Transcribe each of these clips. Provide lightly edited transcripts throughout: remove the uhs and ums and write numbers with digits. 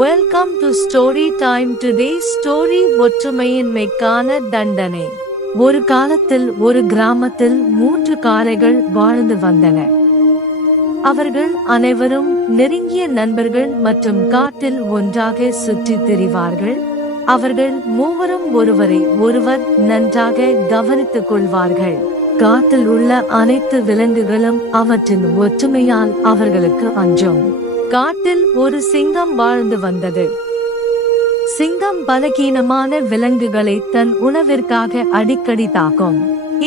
Welcome to Story Time. Today's story ஒற்றுமையின்மைக்கான தண்டனை. ஒரு காலத்தில் ஒரு கிராமத்தில் 3 காளைகள் வாழ்ந்து வந்தன. அவர்கள் அனைவரும் நெருங்கிய நண்பர்கள் மற்றும் காட்டில் ஒன்றாக சுற்றித் திரிவார்கள். அவர்கள் மூவரும் ஒருவரை ஒருவர் நன்றாக கவனித்துக் கொள்வார்கள். காட்டில் உள்ள அனைத்து விலங்குகளும் அவற்றின் ஒற்றுமையால் அவர்களுக்கு அஞ்சும். காட்டில் ஒரு சிங்கம் வாழ்ந்து வந்தது. சிங்கம் பலகீனமான விலங்குகளை தன் உணவிற்காக அடிக்கடி தாக்கும்.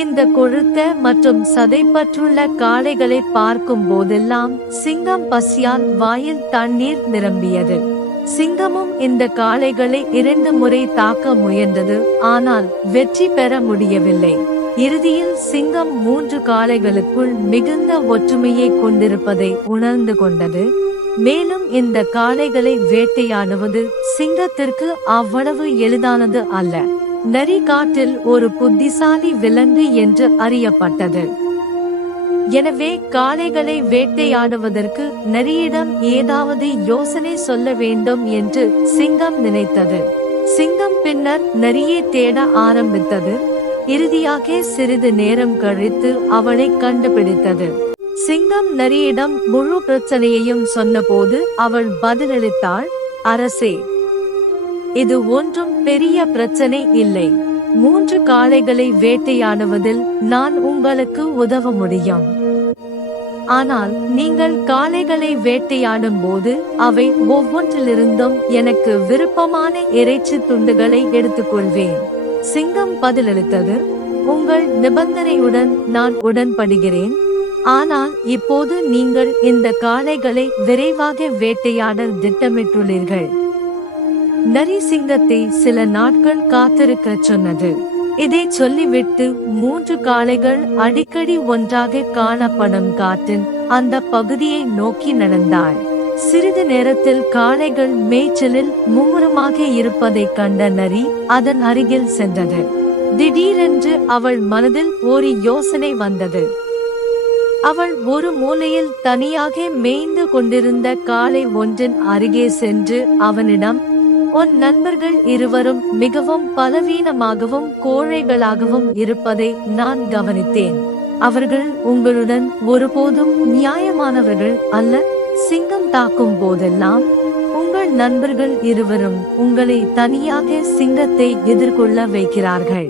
இந்த கொழுத்த மற்றும் சதைப்பற்றுள்ள காளைகளை பார்க்கும் போதெல்லாம் சிங்கம் பசியால் வாயில் தண்ணீர் நிரம்பியது. சிங்கமும் இந்த காளைகளை 2 முறை தாக்க முயன்றது. ஆனால் வெற்றி பெற முடியவில்லை. இறுதியில் சிங்கம் 3 காளைகளுக்குள் மிகுந்த ஒற்றுமையை கொண்டிருப்பதை உணர்ந்து கொண்டது. மேலும் இந்த காளைகளை வேட்டையாடுவது சிங்கத்திற்கு அவ்வளவு எளிதானது அல்ல. நரி காட்டில் ஒரு புத்திசாலி விலங்கு என்று அறியப்பட்டது. எனவே காளைகளை வேட்டையாடுவதற்கு நரியிடம் ஏதாவது யோசனை சொல்ல வேண்டும் என்று சிங்கம் நினைத்தது. சிங்கம் பின்னர் நரியை தேட ஆரம்பித்தது. இறுதியாக சிறிது நேரம் கழித்து அவளை கண்டுபிடித்தது. சிங்கம் நரியிடம் முழு பிரச்சனையையும் சொன்னபோது அவள் பதிலளித்தாள், அரசே, இது ஒன்றும் பெரிய பிரச்சனை இல்லை. 3 காளைகளை வேட்டையாடுவதில் நான் உங்களுக்கு உதவ முடியும். ஆனால் நீங்கள் காளைகளை வேட்டையாடும் போது அவை ஒவ்வொன்றிலிருந்தும் எனக்கு விருப்பமான இறைச்சி துண்டுகளை எடுத்துக்கொள்வேன். சிங்கம் பதிலளித்தது, உங்கள் நிபந்தனையுடன் நான் உடன்படுகிறேன். ஆனால் இப்போது நீங்கள் இந்த காளைகளை விரைவாக வேட்டையாட திட்டமிட்டுள்ளீர்கள். நரி சிங்கத்தை சில நாட்கள் காத்திருக்க சொன்னது. இதை சொல்லிவிட்டு 3 காளைகள் அடிக்கடி ஒன்றாக காணப்படும் காட்டின் அந்த பகுதியை நோக்கி நடந்தாள். சிறிது நேரத்தில் காளைகள் மேய்ச்சலில் மும்முரமாக இருப்பதைக் கண்ட நரி அதன் அருகில் சென்றது. திடீரென்று அவள் மனதில் ஒரு யோசனை வந்தது. அவள் ஒரு மூலையில் தனியாக மேய்ந்து கொண்டிருந்த காளை ஒன்றின் அருகே சென்று அவனிடம், உன் நண்பர்கள் இருவரும் மிகவும் பலவீனமாகவும் கோழைகளாகவும் இருப்பதை நான் கவனித்தேன். அவர்கள் உங்களுடன் ஒருபோதும் நியாயமானவர்கள் அல்ல. சிங்கம் தாக்கும் போதெல்லாம் உங்கள் நண்பர்கள் இருவரும் உங்களை தனியாக சிங்கத்தை எதிர்கொள்ள வைக்கிறார்கள்.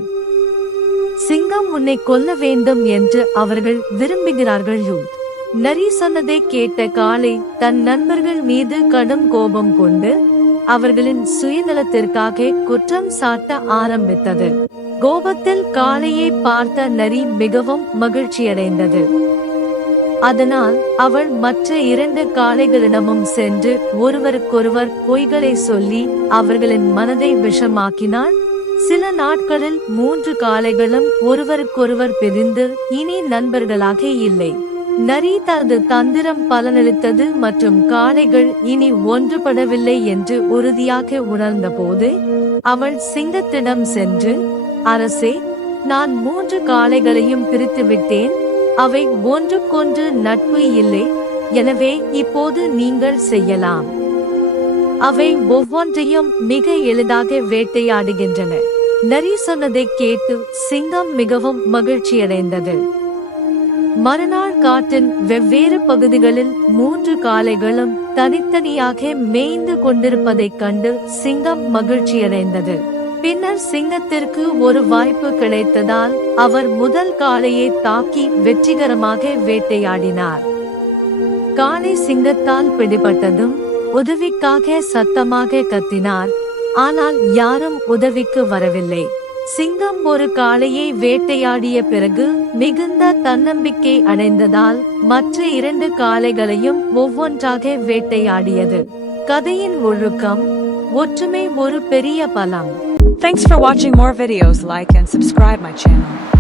சிங்கம் உன்னை கொல்ல வேண்டும் என்று அவர்கள் விரும்புகிறார்கள். நரி சொன்னதை கேட்ட காளை தன் நண்பர்கள் மீது கடும் கோபம் கொண்டு அவர்களின் சுயநலத்திற்காக குற்றம் சாட்ட ஆரம்பித்தது. கோபத்தில் காளையை பார்த்த நரி மிகவும் மகிழ்ச்சியடைந்தது. அதனால் அவள் மற்ற 2 காளைகளிடமும் சென்று ஒருவருக்கொருவர் பொய்களை சொல்லி அவர்களின் மனதை விஷமாக்கினாள். சில நாட்களில் 3 காளைகளும் ஒருவருக்கொருவர் பிரிந்து இனி நண்பர்களாக இல்லை. நரி தனது தந்திரம் பலனளித்தது மற்றும் காளைகள் இனி ஒன்றுபடவில்லை என்று உறுதியாக உணர்ந்த போது அவள் சிங்கத்திடம் சென்று, அரசே, நான் 3 காளைகளையும் பிரித்து விட்டேன். அவை ஒன்றுக்கொன்று நட்பு இல்லை. எனவே இப்போது நீங்கள் செய்யலாம். அவை ஒவ்வொன்றையும் மிக எளிதாக வேட்டையாடுகின்றன. நரி சொன்னதை கேட்டு சிங்கம் மிகவும் மகிழ்ச்சியடைந்தது. மறுநாள் காட்டின் வெவ்வேறு பகுதிகளில் 3 காளைகளும் தனித்தனியாக மேய்ந்து கொண்டிருப்பதைக் கண்டு சிங்கம் மகிழ்ச்சியடைந்தது. பின்னர் சிங்கத்திற்கு ஒரு வாய்ப்பு கிடைத்ததால் அவர் முதல் காளையை தாக்கி வெற்றிகரமாக வேட்டையாடினார். காளை சிங்கத்தால் பிடிபட்டதும் உதவிக்காக சத்தமாக கத்தினார். ஆனால் யாரும் உதவிக்கு வரவில்லை. சிங்கம் ஒரு காளையை வேட்டையாடிய பிறகு மிகுந்த தன்னம்பிக்கை அடைந்ததால் மற்ற 2 காளைகளையும் ஒவ்வொன்றாக வேட்டையாடியது. கதையின் ஒழுக்கம், ஒற்றுமை ஒரு பெரிய பலம். Thanks for watching. More videos, like and subscribe my channel.